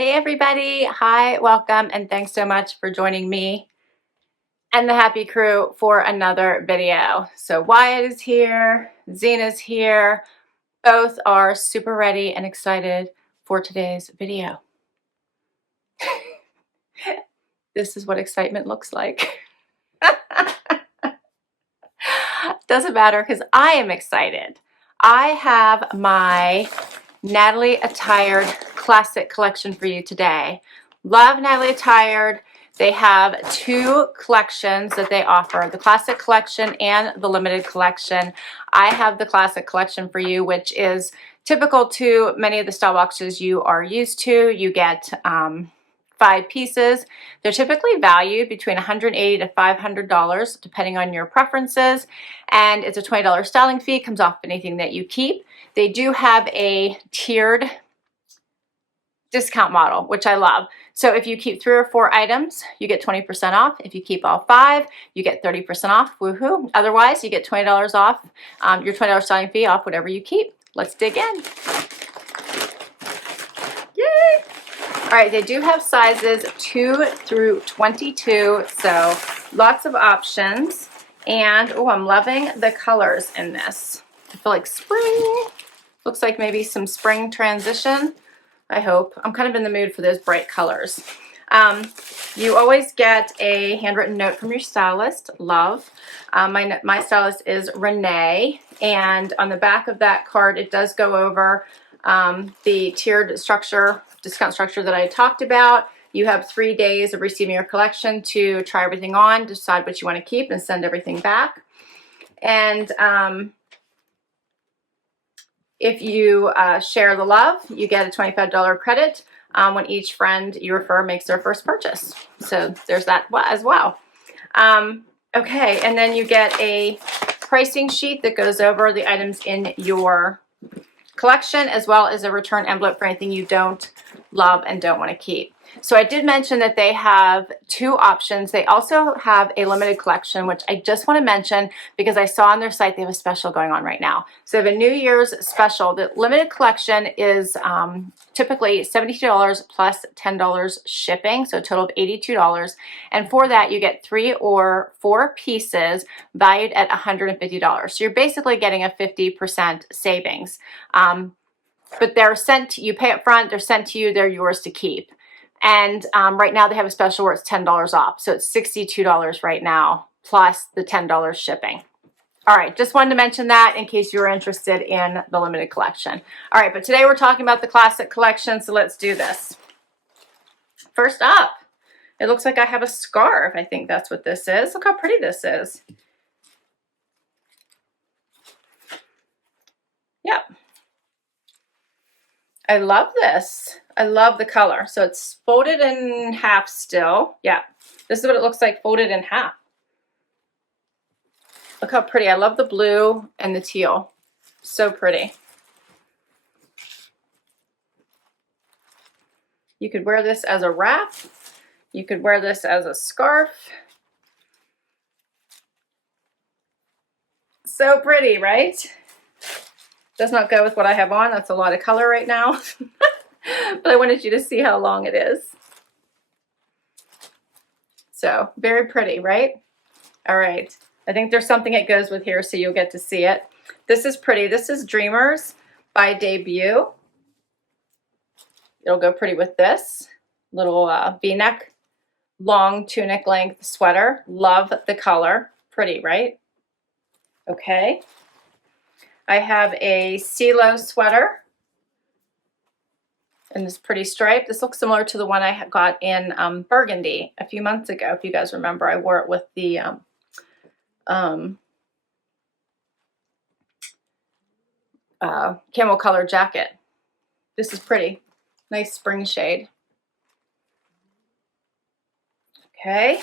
Hey everybody, hi, welcome, and thanks so much for joining me and the happy crew for another video. So Wyatt is here, Zena's here, both are super ready and excited for today's video. This is what excitement looks like. Doesn't matter because I am excited. I have my Natalie Attired Classic collection for you today. Love Natalie Attired. They have two collections that they offer, the Classic Collection and the Limited Collection. I have the Classic Collection for you, which is typical to many of the style boxes you are used to. You get 5 pieces. They're typically valued between $180 to $500 depending on your preferences, and it's a $20 styling fee. It comes off anything that you keep. They do have a tiered discount model, which I love. So if you keep 3 or 4 items, you get 20% off. If you keep all 5, you get 30% off. Woohoo! Otherwise, you get $20 off your $20 styling fee off whatever you keep. Let's dig in. Yay! All right, they do have sizes 2 through 22, so lots of options. And oh, I'm loving the colors in this. I feel like spring. Looks like maybe some spring transition. I hope. I'm kind of in the mood for those bright colors. You always get a handwritten note from your stylist. Love. My stylist is Renee, and on the back of that card, it does go over the tiered structure, discount structure that I talked about. You have 3 days of receiving your collection to try everything on, decide what you want to keep, and send everything back. And if you share the love, you get a $25 credit when each friend you refer makes their first purchase. So there's that as well. Okay, and then you get a pricing sheet that goes over the items in your collection, as well as a return envelope for anything you don't love and don't want to keep. So I did mention that they have 2 options. They also have a limited collection, which I just want to mention because I saw on their site they have a special going on right now. So they have a New Year's special. The limited collection is typically $72 plus $10 shipping, so a total of $82. And for that, you get 3 or 4 pieces valued at $150. So you're basically getting a 50% savings. But they're sent, you pay up front, they're sent to you, they're yours to keep. And right now they have a special where it's $10 off. So it's $62 right now, plus the $10 shipping. All right, just wanted to mention that in case you were interested in the limited collection. All right, but today we're talking about the classic collection, so let's do this. First up, it looks like I have a scarf. I think that's what this is. Look how pretty this is. Yep. I love this. I love the color. So it's folded in half still. Yeah, this is what it looks like folded in half. Look how pretty. I love the blue and the teal. So pretty. You could wear this as a wrap. You could wear this as a scarf. So pretty, right? Does not go with what I have on. That's a lot of color right now. But I wanted you to see how long it is. So very pretty, right? All right. I think there's something that goes with here, so you'll get to see it. This is pretty. This is Dreamers by Debut. It'll go pretty with this little V-neck, long tunic length sweater. Love the color. Pretty, right? Okay. I have a Cielo sweater in this pretty stripe. This looks similar to the one I got in burgundy a few months ago. If you guys remember, I wore it with the camel color jacket. This is pretty. Nice spring shade. Okay.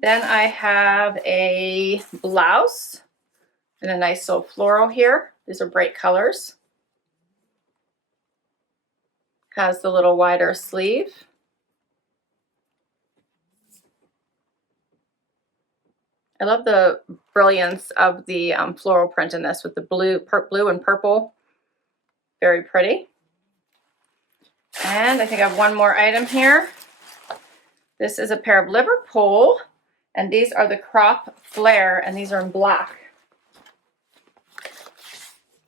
Then I have a blouse and a nice little floral here. These are bright colors. Has the little wider sleeve. I love the brilliance of the floral print in this with the blue and purple. Very pretty. And I think I have one more item here. This is a pair of Liverpool, and these are the crop flare, and these are in black.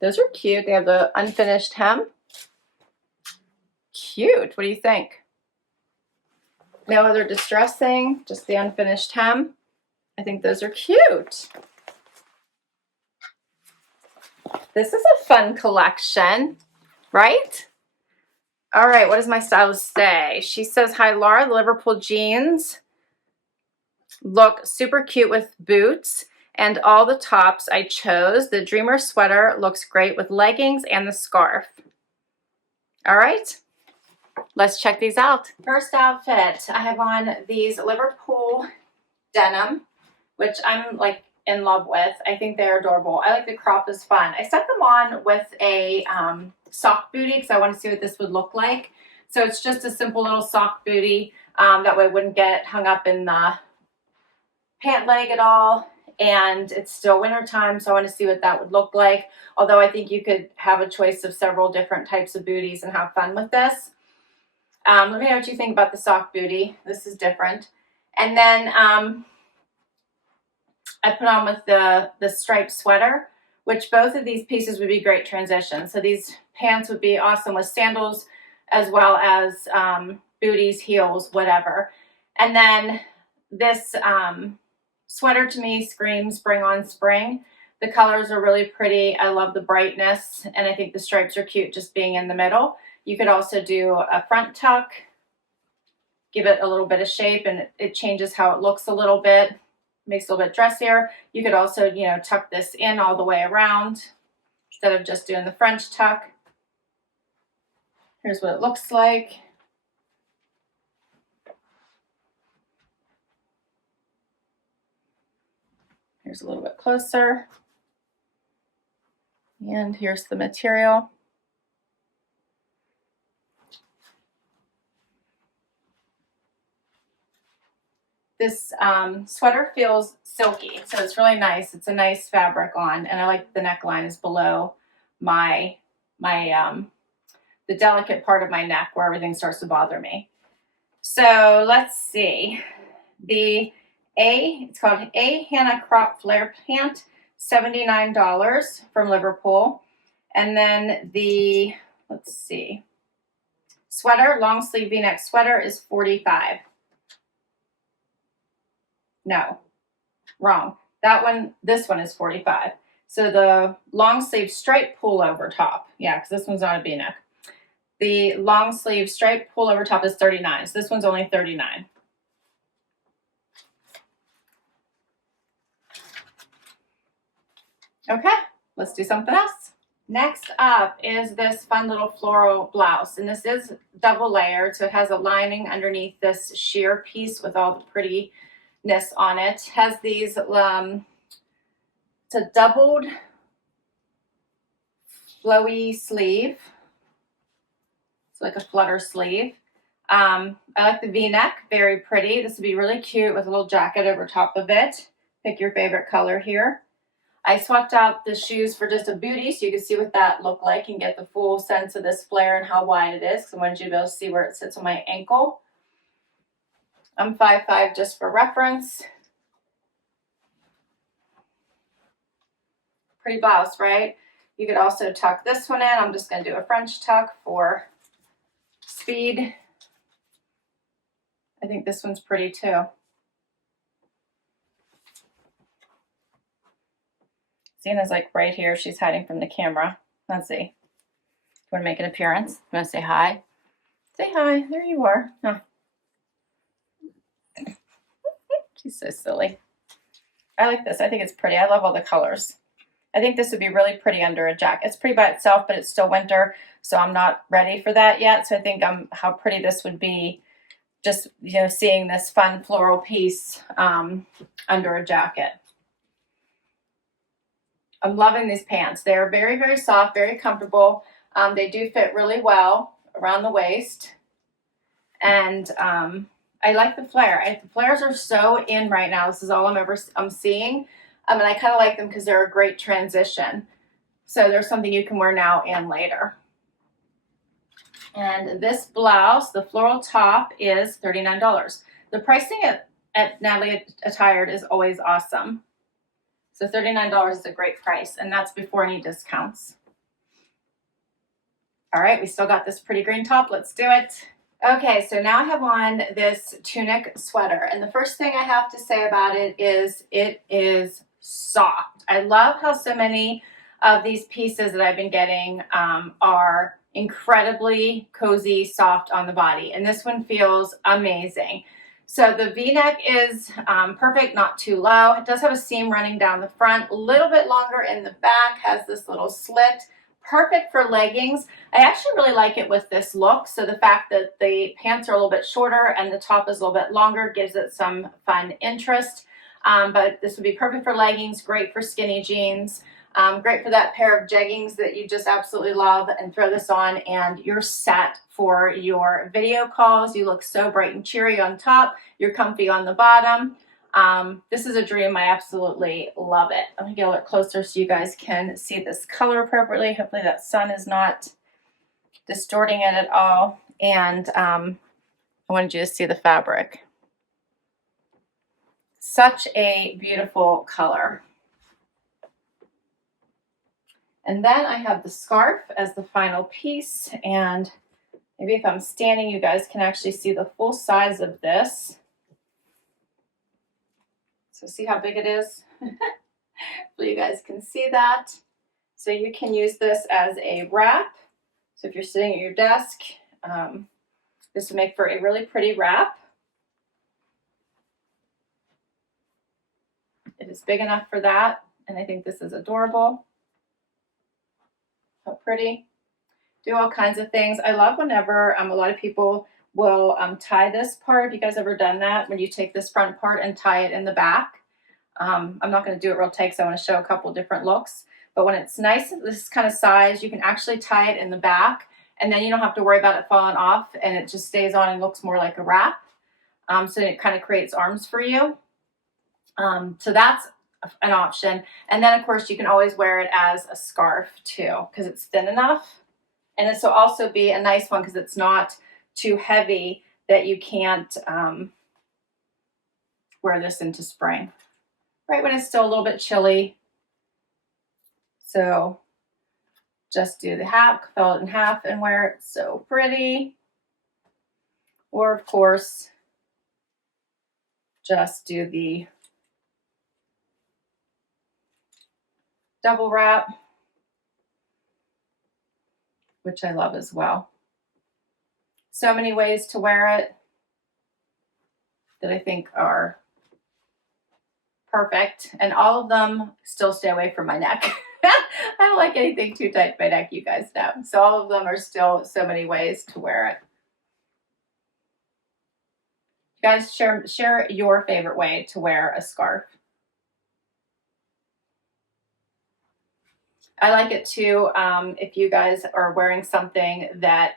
Those are cute. They have the unfinished hem. Cute. What do you think? No other distressing, just the unfinished hem. I think those are cute. This is a fun collection, right? All right, what does my stylist say? She says, hi, Laura, the Liverpool jeans look super cute with boots and all the tops I chose. The Dreamer sweater looks great with leggings and the scarf. All right, let's check these out. First outfit, I have on these Liverpool denim, which I'm like in love with. I think they're adorable. I like the crop is fun. I set them on with a sock booty because I want to see what this would look like. So it's just a simple little sock booty. That way it wouldn't get hung up in the pant leg at all. And it's still winter time, so I want to see what that would look like. Although I think you could have a choice of several different types of booties and have fun with this. Let me know what you think about the sock booty. This is different. And then I put on with the striped sweater, which both of these pieces would be great transitions. So these pants would be awesome with sandals as well as booties, heels, whatever. And then this sweater to me screams spring on spring. The colors are really pretty. I love the brightness, and I think the stripes are cute just being in the middle. You could also do a front tuck, give it a little bit of shape, and it changes how it looks a little bit. Makes it a little bit dressier. You could also, you know, tuck this in all the way around instead of just doing the French tuck. Here's what it looks like. Here's a little bit closer. And here's the material. This sweater feels silky, so it's really nice. It's a nice fabric on, and I like the neckline is below the delicate part of my neck where everything starts to bother me. So let's see. It's called A Hannah Crop Flare Pant, $79 from Liverpool. And then the, let's see, sweater, long sleeve V-neck sweater is $45. No, wrong. This one is $45. So the long sleeve striped pullover top, yeah, because this one's not a V-neck. The long sleeve striped pullover top is $39. So this one's only $39. Okay, let's do something else. Next up is this fun little floral blouse, and this is double layered, so it has a lining underneath this sheer piece with all the prettiness on it. It has these, it's a doubled flowy sleeve. It's like a flutter sleeve. I like the V-neck, very pretty. This would be really cute with a little jacket over top of it. Pick your favorite color here. I swapped out the shoes for just a booty so you can see what that looked like and get the full sense of this flare and how wide it is, because I wanted you to be able to see where it sits on my ankle. I'm 5'5" just for reference. Pretty blouse, right? You could also tuck this one in. I'm just going to do a French tuck for speed. I think this one's pretty too. Zena's like right here. She's hiding from the camera. Let's see. You want to make an appearance? You want to say hi? Say hi. There you are. Oh. She's so silly. I like this. I think it's pretty. I love all the colors. I think this would be really pretty under a jacket. It's pretty by itself, but it's still winter, so I'm not ready for that yet. So I think how pretty this would be, just, you know, seeing this fun floral piece under a jacket. I'm loving these pants. They're very, very soft, very comfortable. They do fit really well around the waist. And I like the flare. The flares are so in right now. This is all I'm seeing. And I kind of like them because they're a great transition. So there's something you can wear now and later. And this blouse, the floral top, is $39. The pricing at Natalie Attired is always awesome. So $39 is a great price, and that's before any discounts. All right, we still got this pretty green top. Let's do it. Okay, so now I have on this tunic sweater, and the first thing I have to say about it is soft. I love how so many of these pieces that I've been getting are incredibly cozy, soft on the body, and this one feels amazing. So the V-neck is perfect, not too low. It does have a seam running down the front, a little bit longer in the back, has this little slit. Perfect for leggings. I actually really like it with this look. So the fact that the pants are a little bit shorter and the top is a little bit longer gives it some fun interest. But this would be perfect for leggings, great for skinny jeans, great for that pair of jeggings that you just absolutely love, and throw this on and you're set for your video calls. You look so bright and cheery on top. You're comfy on the bottom. This is a dream. I absolutely love it. Let me get a little closer so you guys can see this color appropriately. Hopefully that sun is not distorting it at all. And I wanted you to see the fabric. Such a beautiful color. And then I have the scarf as the final piece. And maybe if I'm standing, you guys can actually see the full size of this. So see how big it is? So you guys can see that. So you can use this as a wrap. So if you're sitting at your desk, this would make for a really pretty wrap. It is big enough for that, and I think this is adorable. How pretty. Do all kinds of things. I love whenever a lot of people will tie this part. Have you guys ever done that? When you take this front part and tie it in the back. I'm not going to do it real tight because I want to show a couple different looks. But when it's nice, this kind of size, you can actually tie it in the back, and then you don't have to worry about it falling off, and it just stays on and looks more like a wrap. So it kind of creates arms for you. So that's an option. And then, of course, you can always wear it as a scarf too, because it's thin enough. And this will also be a nice one because it's not too heavy that you can't wear this into spring. Right when it's still a little bit chilly. So just do the half, fold it in half and wear it. So pretty. Or of course, just do the double wrap, which I love as well. So many ways to wear it that I think are perfect, and all of them still stay away from my neck. I don't like anything too tight to my neck, you guys know. So all of them are still so many ways to wear it. You guys share your favorite way to wear a scarf. I like it too if you guys are wearing something that,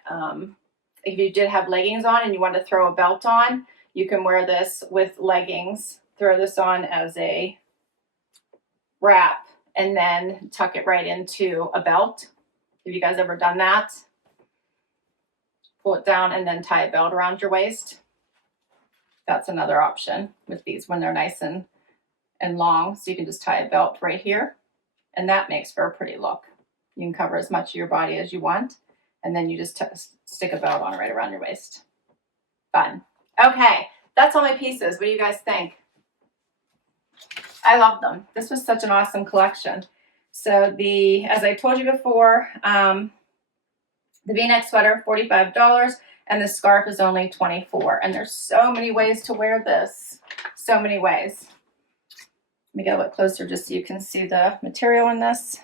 if you did have leggings on and you want to throw a belt on, you can wear this with leggings. Throw this on as a wrap and then tuck it right into a belt. Have you guys ever done that? Pull it down and then tie a belt around your waist. That's another option with these when they're nice and long. So you can just tie a belt right here, and that makes for a pretty look. You can cover as much of your body as you want, and then you just stick a belt on right around your waist. Fun. Okay, that's all my pieces. What do you guys think? I love them. This was such an awesome collection. So as I told you before, the V-neck sweater, $45, and the scarf is only $24. And there's so many ways to wear this. So many ways. Let me get a bit closer just so you can see the material in this.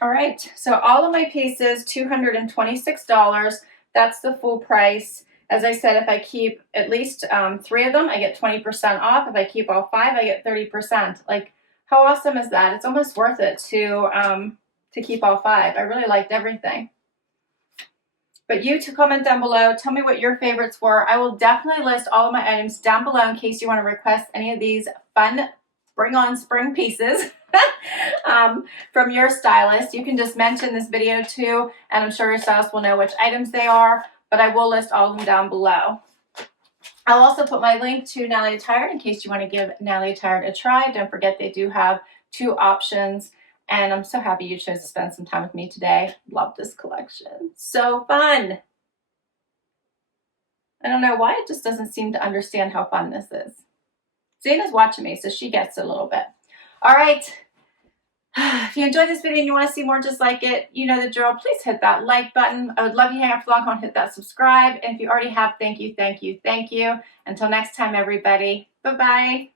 All right, so all of my pieces, $226. That's the full price. As I said, if I keep at least 3 of them, I get 20% off. If I keep all 5, I get 30%. Like, how awesome is that? It's almost worth it to keep all 5. I really liked everything. But you to comment down below. Tell me what your favorites were. I will definitely list all of my items down below in case you want to request any of these fun spring on spring pieces from your stylist. You can just mention this video too, and I'm sure your stylist will know which items they are, but I will list all of them down below. I'll also put my link to Natalie Attired in case you want to give Natalie Attired a try. Don't forget they do have 2 options, and I'm so happy you chose to spend some time with me today. Love this collection. So fun. I don't know why it just doesn't seem to understand how fun this is. Zena's watching me, so she gets it a little bit. All right. If you enjoyed this video and you want to see more just like it, you know the drill. Please hit that like button. I would love you to hang out for long and hit that subscribe. And if you already have, thank you, thank you, thank you. Until next time, everybody. Bye-bye.